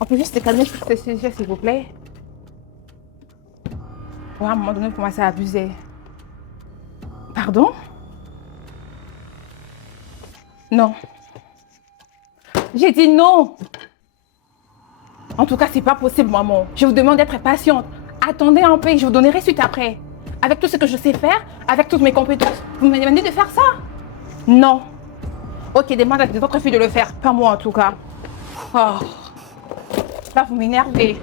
On peut juste se calmer sur ce sujet, s'il vous plaît. Ouais, à un moment donné, vous commencez à abuser. Pardon? Non. J'ai dit non. En tout cas, c'est pas possible, maman. Je vous demande d'être patiente. Attendez un peu et je vous donnerai suite après. Avec tout ce que je sais faire, avec toutes mes compétences. Vous m'avez demandé de faire ça? Non. Ok, demande à des autres filles de le faire. Pas moi, en tout cas. Oh. Là, vous m'énervez.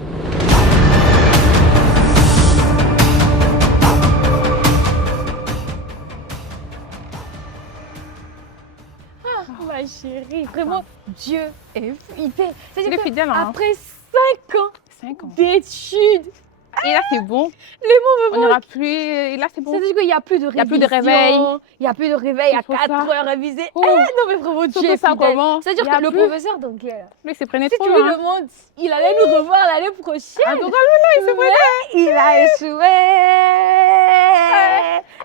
Ma chérie, vraiment, Dieu est fidèle. Il est fidèle, hein? Après 5 ans 5 ans. d'études, Et là, c'est bon. les mots On me n'aura manquent. plus. Et là, c'est bon. C'est-à-dire qu'il n'y a plus de Il y a plus révision. de réveil. Il n'y a plus de réveil à Il faut 4 ça. heures révisé. Oh. Eh, non, mais vraiment, Dieu est ça, fidèle. comment? C'est-à-dire Il y a que le plus. professeur d'anglais, Lui, il s'est prenait si trop tu lui loin. demandes, il allait nous revoir l'année prochaine. Ah, donc, là, il se prenait. Mais il a échoué.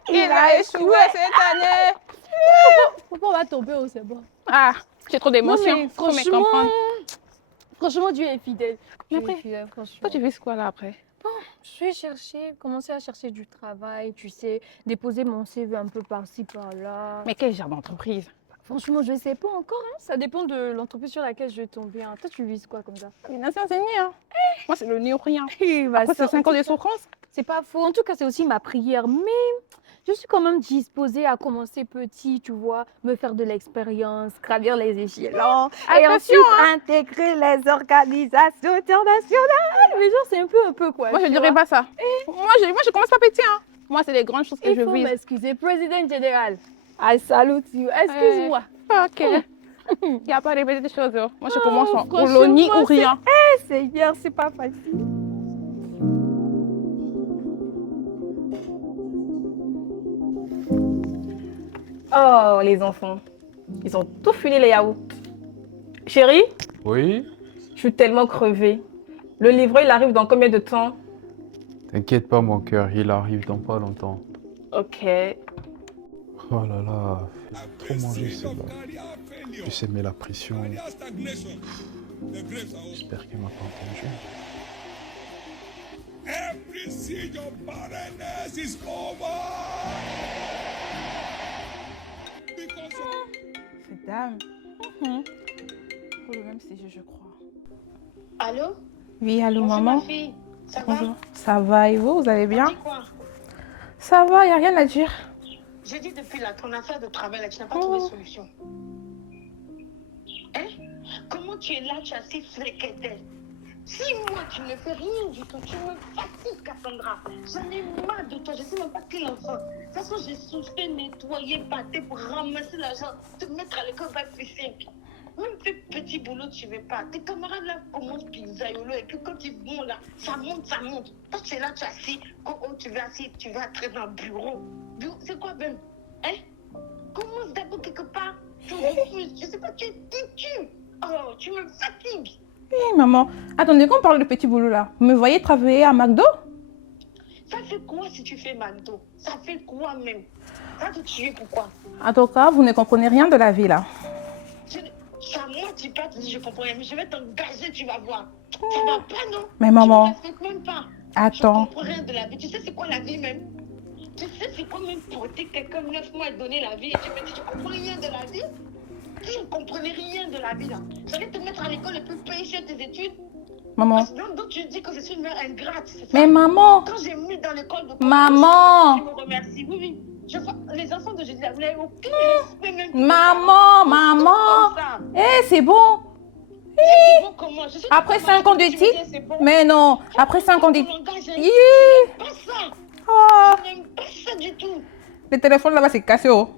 Il a échoué cette année. Pourquoi on va tomber au c'est bon? Ah, j'ai trop Non, d'émotions. mais Faut me franchement, comprendre. franchement, Dieu est fidèle. Mais Dieu est après, fidèle, franchement. toi, tu vis quoi là après? Je vais chercher, commencer à chercher du travail, tu sais, déposer mon CV un peu par-ci, par-là. Mais quel genre d'entreprise? Franchement, je ne sais pas encore, hein. Ça dépend de l'entreprise sur laquelle je vais tomber, hein. Toi, tu vises quoi comme ça? Les Nations Unies, hein. Moi, c'est le nez ou rien. Bah, Après, ça, c'est 5 ans de souffrance. c'est pas faux. En tout cas, c'est aussi ma prière. Mais je suis quand même disposée à commencer petit, tu vois, me faire de l'expérience, gravir les échelons et Attention, ensuite intégrer les organisations internationales. Mais genre, c'est un peu quoi. Moi, je tu dirais vois. pas ça. Moi, je commence pas petit, hein. Moi, c'est les grandes choses que Il je faut vise. m'excuser, président général. I salute you. Excuse-moi. Ok. Il n'y a pas de petites choses. Oh. Moi, je commence en franchement, colonie ou rien. Seigneur, c'est pas facile. Oh, les enfants. Ils ont tout fini les yaourts. Chérie, Oui? je suis tellement crevée. Le livreur, il arrive dans combien de temps? T'inquiète pas, mon cœur, il arrive dans pas longtemps. Ok. Oh là là, fais trop manger celle-là. Tu sais, mais la pression. J'espère qu'elle m'a pas entendu. Every siege of barrenness is over. Because of Cette dame. Pour le même sujet, je crois. Allô? Oui, allô, Bonjour maman. ma fille. Ça va? Bonjour. Ça va et vous allez bien? Dis quoi? Ça va, il n'y a rien à dire. J'ai dit depuis là, ton affaire de travail là, tu n'as pas trouvé de solution. Hein? Comment tu es là, tu es assez fréquentée? 6 mois, tu ne fais rien du tout. Tu me fatigues, Cassandra. J'en ai marre de toi. Je ne sais même pas quel enfant. De toute façon, j'ai souffert, nettoyer, battre pour ramasser l'argent, te mettre à l'école bac plus simple. Même fait petit boulot, tu ne veux pas. Tes camarades là commencent pizzaïolo et puis quand ils vont là, ça monte, ça monte. Toi, tu es là, tu es assis. Oh, tu vas assis, tu vas entrer dans le bureau. C'est quoi, Ben? Hein? Commence d'abord quelque part. Tu refuses. Je ne sais pas, tu es têtu. Oh, tu me fatigues. Oui, maman. Attendez, quand on parle de petit boulot là, vous me voyez travailler à McDo? Ça fait quoi si tu fais McDo? Ça fait quoi même? Ça te tuer pourquoi? En tout cas, vous ne comprenez rien de la vie là. Ça, moi, tu parles, tu dis je comprends rien, mais je vais t'engager, tu vas voir. Ça va pas, non? Mais maman, Tu ne respectes même pas. attends. Je comprends rien de la vie. Tu sais c'est quoi la vie même? Tu sais c'est quoi même porter quelqu'un 9 mois et donner la vie et tu me dis je comprends rien de la vie? Tu ne comprenais rien de la vie là. J'allais te mettre à l'école et puis payer sur tes études. Maman. Donc tu dis que je suis une mère ingrate, c'est ça? Mais maman, Quand j'ai mis dans l'école de maman, je me remercie. Oui, oui. Je vois les enfants de Jésus, vous n'avez aucun respect même. pour maman, les maman. parents. Comme ça. Eh, c'est bon. C'est bon comment? Je sais que Après tu 5 ans tu me dis, d'études. c'est bon. Mais non, après 5 ans Ton d'études. langage, je Hi. n'aime pas ça. Oh, Je n'aime pas ça du tout. le téléphone là-bas c'est cassé. Oh.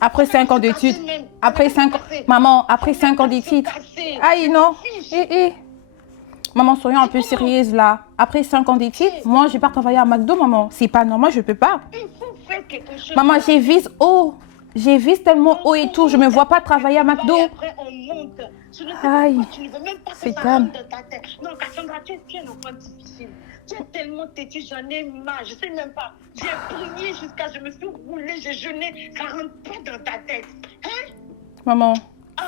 Après 5 ans d'études. Après 5 ans. Maman, après 5 ans d'études. Aïe, non. Maman, soyons un peu sérieuse là. Après 5 ans d'études, moi je pars travailler à McDo, maman. C'est pas normal, je peux pas. Il faut faire quelque chose. Maman, j'ai vise haut. J'ai vise tellement haut et tout. Je me vois pas travailler à McDo. Après, on monte. Je ne sais Aïe. pas, tu ne veux même pas que C'est ça calme. rentre dans ta tête. Non, Cassandra, tu es un enfant difficile. Tu es tellement têtu, j'en ai marre. Je sais même pas. J'ai prié jusqu'à, je me suis roulée, j'ai jeûné. Ça rentre pas dans ta tête. Hein? Maman,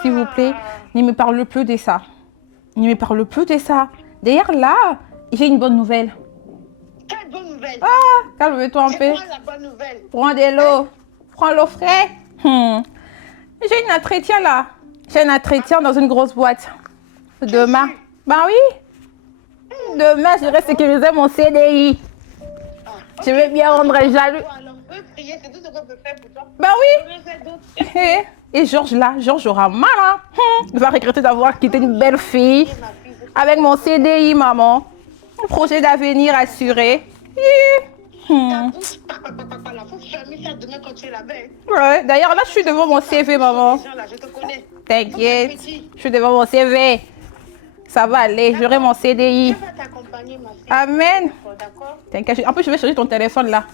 s'il vous plaît, ne me parle plus de ça. Ne me parle plus de ça. D'ailleurs, là, j'ai une bonne nouvelle. Quelle bonne nouvelle. Calme-toi un C'est peu. quoi la bonne nouvelle? Prends de l'eau. Prends l'eau frais. J'ai un entretien là. J'ai un entretien dans une grosse boîte. Demain. sûr? Ben oui. Demain, je vais sécuriser mon CDI. Je vais bien rendre jaloux. Bon, alors, on peut prier, c'est tout ce qu'on peut faire pour toi. Ben oui. On peut faire d'autres. Et Georges là, Georges aura mal. Hein. Il va regretter d'avoir quitté une belle fille. Et ma fille, c'est Avec mon CDI, maman. Un projet d'avenir assuré. ta bouche. Papa, là, faut fermer ça demain quand tu es là-bas. Ouais, d'ailleurs, là, je suis devant mon CV, maman. Les gens, là, je te connais. T'inquiète. Petit. Je suis devant mon CV. Ça va aller, j'aurai mon Je CDI. vais t'accompagner, ma fille. Amen. D'accord? T'inquiète. En plus, je vais changer ton téléphone là.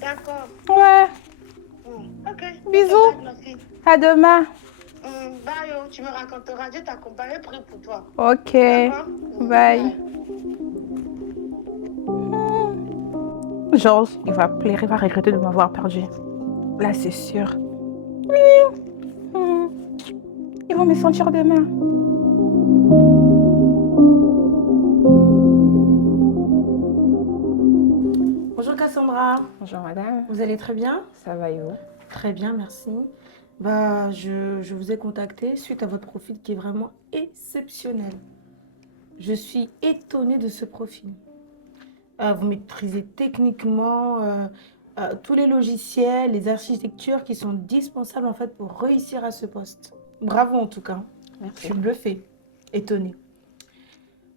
D'accord. Ouais. Ok. Bisous. Ma fille. À demain. Bye, oh, tu me raconteras. Dieu t'accompagne, je prie pour toi. Ok. D'accord? Bye. Georges, il va pleurer, il va regretter de m'avoir perdu. Là, c'est sûr. Ils vont me sentir demain. Bonjour Cassandra, Bonjour madame. vous allez très bien? Ça va et vous? Très bien, merci. Je vous ai contacté suite à votre profil qui est vraiment exceptionnel. Je suis étonnée de ce profil. Vous maîtrisez techniquement tous les logiciels, les architectures qui sont dispensables en fait pour réussir à ce poste. Bravo en tout cas. Je Merci. suis bluffée, étonnée.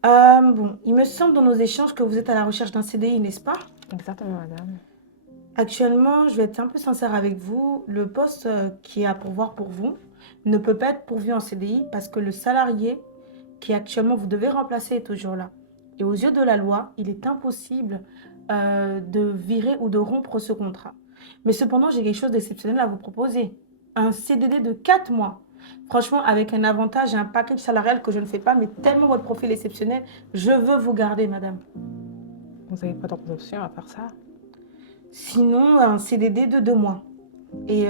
Bon, il me semble dans nos échanges que vous êtes à la recherche d'un CDI, n'est-ce pas? Exactement madame. Actuellement, je vais être un peu sincère avec vous, le poste qui est à pourvoir pour vous ne peut pas être pourvu en CDI parce que le salarié qui actuellement vous devez remplacer est toujours là. Et aux yeux de la loi, il est impossible de virer ou de rompre ce contrat. Mais cependant, j'ai quelque chose d'exceptionnel à vous proposer. Un CDD de 4 mois. Franchement, avec un avantage et un package salarial que je ne fais pas, mais tellement votre profil est exceptionnel, je veux vous garder, madame. Vous n'avez pas d'autres options à part ça? Sinon, un CDD de 2 mois. Et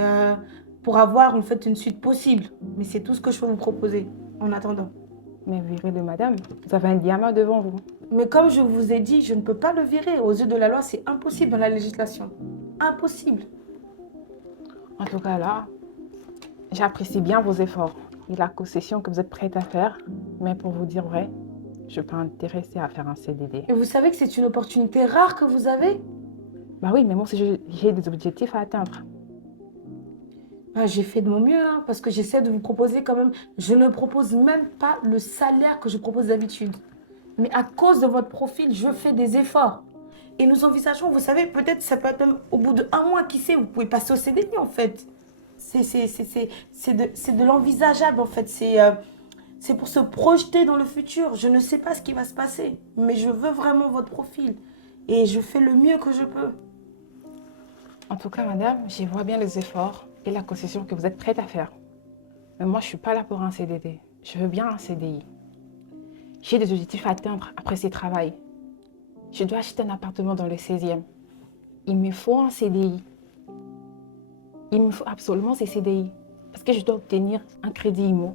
pour avoir en fait une suite possible. Mais c'est tout ce que je peux vous proposer en attendant. Mais virez de madame, vous avez un diamant devant vous. Mais comme je vous ai dit, je ne peux pas le virer. Aux yeux de la loi, c'est impossible dans la législation. Impossible. En tout cas là, j'apprécie bien vos efforts et la concession que vous êtes prête à faire. Mais pour vous dire vrai, je ne suis pas intéressée à faire un CDD. Et vous savez que c'est une opportunité rare que vous avez? Bah oui, mais moi aussi j'ai des objectifs à atteindre. J'ai fait de mon mieux, hein, parce que j'essaie de vous proposer quand même. Je ne propose même pas le salaire que je propose d'habitude. Mais à cause de votre profil, je fais des efforts. Et nous envisageons, vous savez, peut-être ça peut être même au bout de 1 mois, qui sait, vous pouvez passer au CDI en fait. C'est de l'envisageable en fait. C'est pour se projeter dans le futur. Je ne sais pas ce qui va se passer, mais je veux vraiment votre profil. Et je fais le mieux que je peux. En tout cas, madame, j'y vois bien les efforts et la concession que vous êtes prête à faire. Mais moi, je ne suis pas là pour un CDD. Je veux bien un CDI. J'ai des objectifs à atteindre après ce travail. Je dois acheter un appartement dans le 16e. Il me faut un CDI. Il me faut absolument ces CDI. Parce que je dois obtenir un crédit IMO.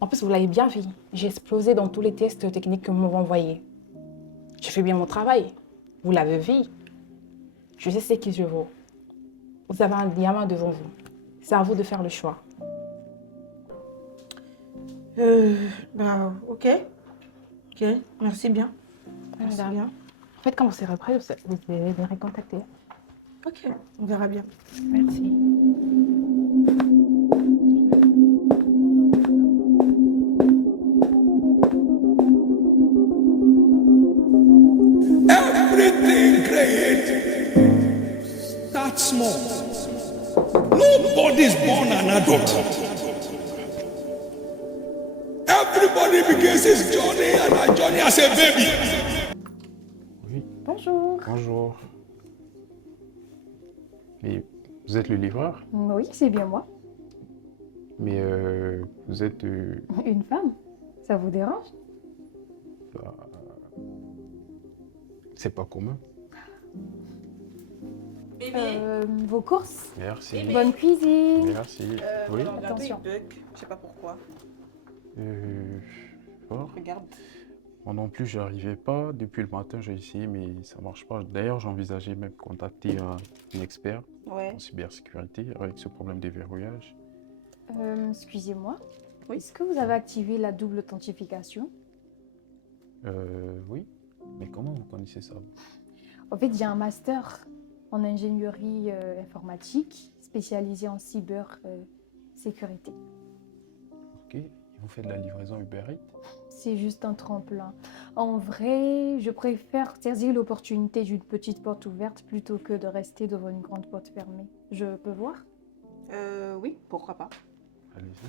En plus, vous l'avez bien vu. J'ai explosé dans tous les tests techniques que vous m'avez envoyés. Je fais bien mon travail. Vous l'avez vu. Je sais ce que je vaux. Vous avez un diamant devant vous. C'est à vous de faire le choix. Ok. Ok, merci bien. Merci Madame. bien. En fait, quand vous serez prêt, vous allez me recontacter. Ok, on verra bien. Merci. Everything great starts small. Nobody's born an adult. Everybody begins his journey and a journey as a baby. Oui, Bonjour. bonjour. Mais vous êtes le livreur? Oui, c'est bien moi. Mais vous êtes... Une femme. Ça vous dérange? c'est pas commun. Vos courses? Merci. Bonne cuisine. Merci. Oui. Mon Attention. ordinateur, il bug, je sais pas pourquoi. Fort. Regarde. Moi non plus, j'arrivais pas. Depuis le matin, j'ai essayé, mais ça marche pas. D'ailleurs, j'envisageais même contacter un expert Ouais. en cybersécurité avec ce problème de verrouillage. Excusez-moi. Oui. Est-ce que vous avez activé la double authentification? Oui, mais comment vous connaissez ça? En fait, j'ai un master en ingénierie informatique spécialisé en cybersécurité. Ok, et vous faites de la livraison Uber Eats? C'est juste un tremplin. En vrai, je préfère saisir l'opportunité d'une petite porte ouverte plutôt que de rester devant une grande porte fermée. Je peux voir? Oui, pourquoi pas. Allez-y.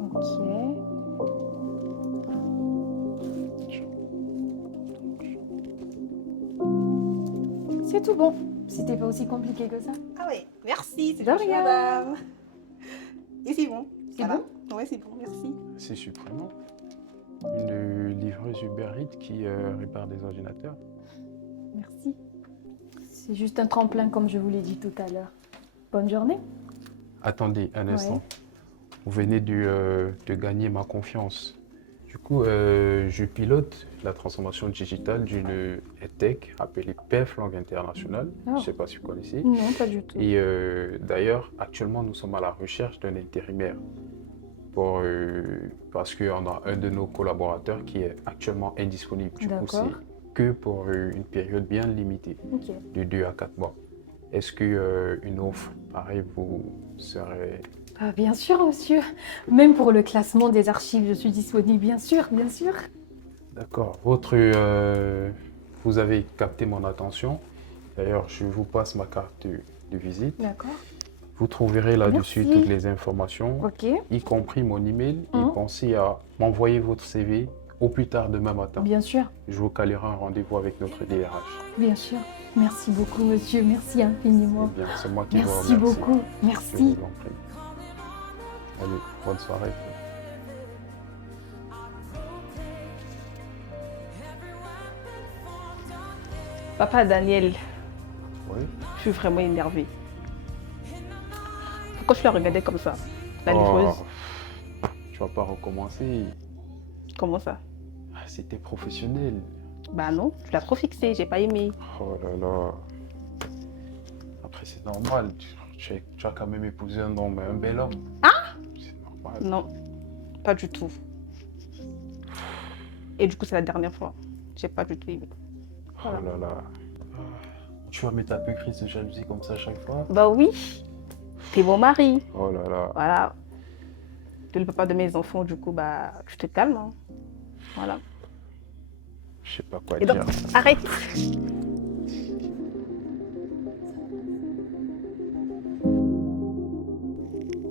Ok. C'est tout bon. C'était pas aussi compliqué que ça. Ah ouais, merci, c'est De gentil, rien. madame. Et c'est bon. C'est bon? Ouais, c'est bon, merci. C'est surprenant. Une livreuse Uber Eats qui répare des ordinateurs. Merci. C'est juste un tremplin comme je vous l'ai dit tout à l'heure. Bonne journée. Attendez un Ouais. instant. Vous venez de gagner ma confiance. Du coup, je pilote la transformation digitale d'une EdTech appelée PEF Langue Internationale. Oh. Je ne sais pas si vous connaissez. Non, pas du tout. Et d'ailleurs, actuellement, nous sommes à la recherche d'un intérimaire. Parce qu'on a un de nos collaborateurs qui est actuellement indisponible. Du coup, D'accord. c'est que pour une période bien limitée, Ok. de 2 à 4 mois. Est-ce qu'une offre pareille vous serait... Ah, bien sûr, monsieur. Même pour le classement des archives, je suis disponible, bien sûr, bien sûr. D'accord. Vous avez capté mon attention. D'ailleurs, je vous passe ma carte de visite. D'accord. Vous trouverez là-dessus Merci. toutes les informations, Ok. y compris mon email. Et Mhm. pensez à m'envoyer votre CV au plus tard demain matin. Bien sûr, Je vous calerai un rendez-vous avec notre DRH. bien sûr. Merci beaucoup, monsieur. Merci infiniment. Eh bien, c'est moi qui vous Merci remercie. beaucoup. Je Merci. vous en prie. Allez, bonne soirée. Papa Daniel, Oui. je suis vraiment énervée. Pourquoi tu la regardais comme ça, la Oh, livreuse? tu vas pas recommencer. Comment ça? Ah, c'était professionnel. Bah non, tu l'as trop fixée, j'ai pas aimé. Oh là là. Après, c'est normal. Tu as quand même épousé un homme, un bel homme. Ah! C'est normal. Non, pas du tout. Et du coup, c'est la dernière fois. J'ai pas du tout aimé. Oh là là. Tu vas me taper crise de jalousie comme ça à chaque fois? Bah oui, t'es mon mari. Oh là là. Voilà. T'es le papa de mes enfants, du coup, bah, tu te calmes. Hein. Voilà. Je sais pas quoi Et donc, dire. arrête.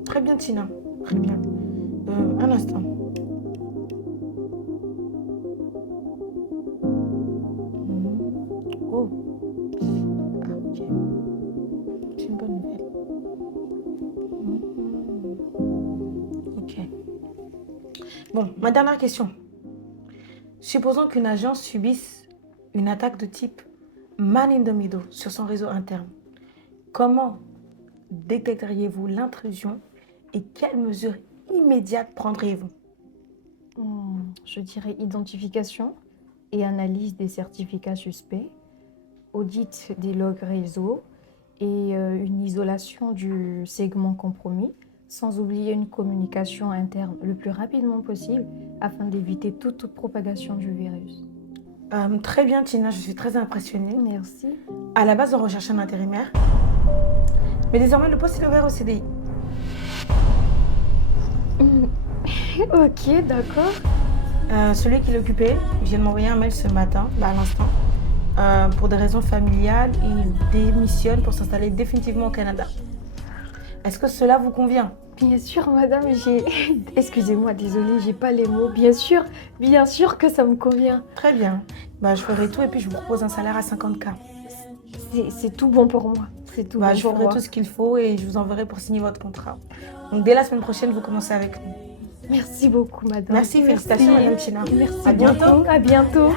Très bien, Tina. Très bien. Un instant. Oh. Ah, ok. C'est une bonne nouvelle. Ok. Bon, ma dernière question. Supposons qu'une agence subisse une attaque de type man in the middle sur son réseau interne. Comment détecteriez-vous l'intrusion et quelles mesures immédiates prendriez-vous? Je dirais identification et analyse des certificats suspects, audit des logs réseau et une isolation du segment compromis, sans oublier une communication interne le plus rapidement possible afin d'éviter toute propagation du virus. Très bien, Tina, je suis très impressionnée. Merci. À la base, on recherchait un intérimaire. Mais désormais, le poste est ouvert au CDI. Ok, d'accord. Celui qui l'occupait vient de m'envoyer un mail ce matin, là à l'instant. Pour des raisons familiales, il démissionne pour s'installer définitivement au Canada. Est-ce que cela vous convient? Bien sûr, madame, excusez-moi, désolée, j'ai pas les mots. Bien sûr que ça me convient. Très bien. Bah, je ferai tout et puis je vous propose un salaire à 50K. C'est tout bon pour moi. C'est tout Bah, bon je pour ferai moi. tout ce qu'il faut et je vous enverrai pour signer votre contrat. Donc dès la semaine prochaine, vous commencez avec nous. Merci beaucoup, madame. Merci, félicitations, madame Tina. Merci À bientôt. beaucoup. À bientôt.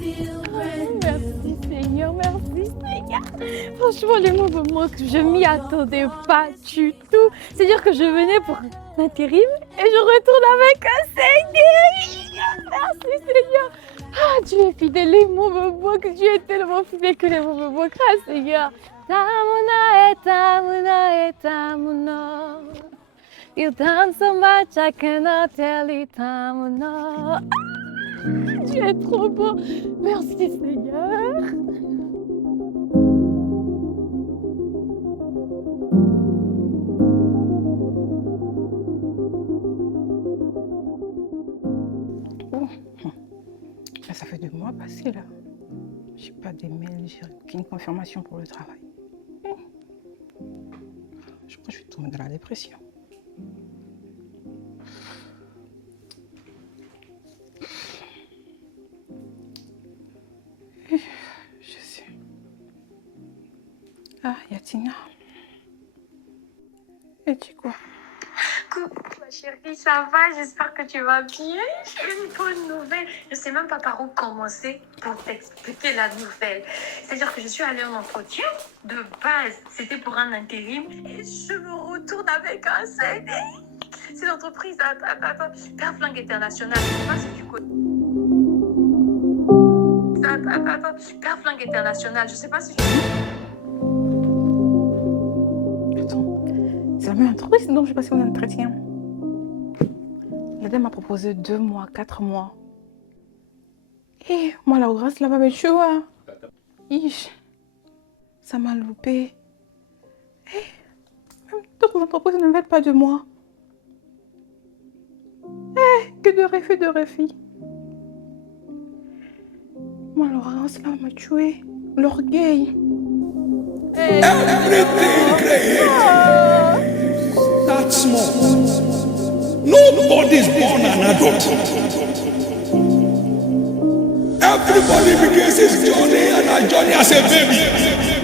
Merci, Seigneur. Merci, Seigneur. Franchement, les mots me manquent. Je m'y attendais pas du tout. C'est-à-dire que je venais pour l'intérim et je retourne avec un CDI. Merci Seigneur. Ah, Dieu est fidèle, les mots me manquent. Dieu est tellement fidèle que les mots me manquent. Ah, Seigneur. Tamuna et tamuna et tamuna. You done so much, I cannot tell it, tamuna. Ah, Dieu est trop beau. Merci Seigneur. Là, ça fait 2 mois passés là. J'ai pas de mail, j'ai aucune confirmation pour le travail. Je crois que je vais tomber dans la dépression. Je sais. Ah, il y a Tina. Elle dit quoi? Coucou ma chérie, ça va? J'espère que tu vas bien. J'ai une bonne nouvelle. Je ne sais même pas par où commencer pour t'expliquer la nouvelle. C'est-à-dire que je suis allée en entretien. De base, c'était pour un intérim. Et je me retourne avec un CD. C'est l'entreprise Perflang International. Je ne sais pas si tu connais. Perflang International. Je ne sais pas si tu Attends, c'est la même entreprise dont j'ai passé mon entretien. La dame m'a proposé 2 mois, 4 mois. Et moi, la grâce là-bas, mais tu vois. Ça m'a loupé. Et même d'autres entreprises ne veulent pas de moi. Que de refus. Moi, Laurence là m'a tué. L'orgueil. Everything great starts small. Nobody's born an adult. Everybody begins his journey and a journey as a baby.